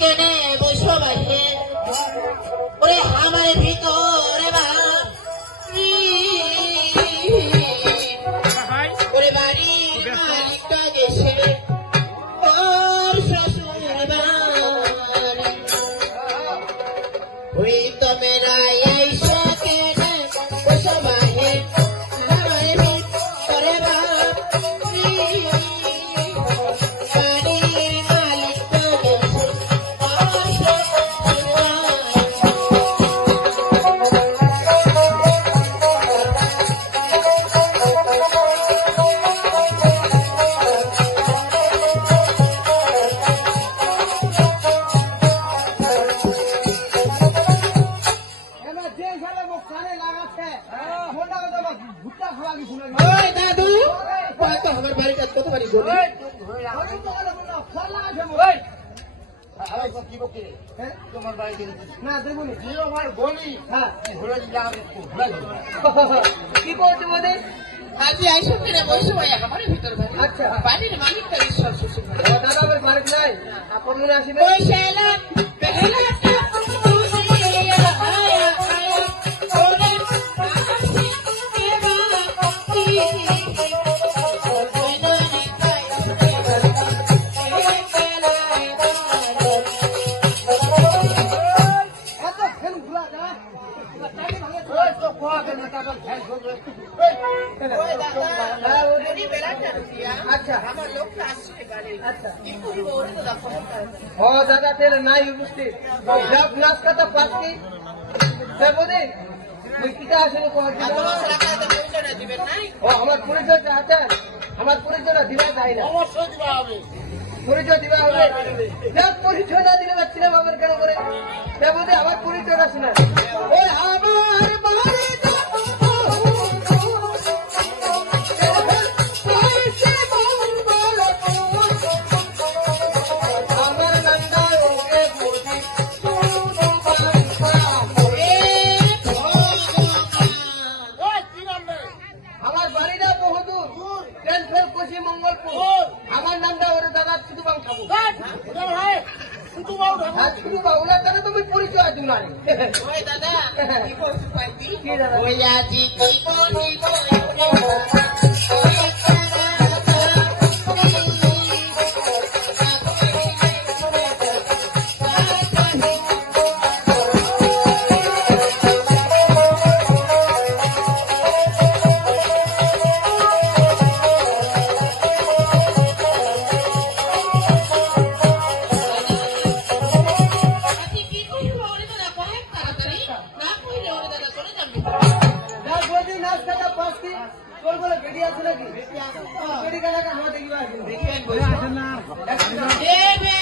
কেনে বসো বাইরে ওরে আমার ভিতরে ওরে বাড়ি মালিকটা গেছে ওর শ্বশুর বাড়ি ওই তো মেরা আইসা কেনে বসো বাইরে আমার ভিতরে দাদু আমার বাড়িটা কত বাড়ি তোমার বাড়ি না দেখুন আমার বলি হ্যাঁ কি বলছি বলে আজকে আইসব কিনে বসে ভাই আমার ভিতর বাড়ি আচ্ছা বাড়ির মালিকটা ঈশ্বর শ্বশুর দাদা আমার বাড়ি নাই আপন মনে আসি পয়সা এলাম দাদা তেল নাই উপস্থিত জব নাস্তা পাচ্ছি আমার পরিচয়টা আছে আমার পরিচয়টা দিলে যায় না পরিচয় দিবা হবে যাক পরিচয় না দিলে পাচ্ছিলাম আমার কেন করে আমার পরিচয়টা শোনা ওই আমার আমার নামটা ওরে দাদা শুধু বাং খাবো শুধু বাউলা তাহলে তুমি পরিচয় দিন না দাদা বেড়ি আছে নাকি বেড়ি কাটা হাওয়া দেখিবা দেখি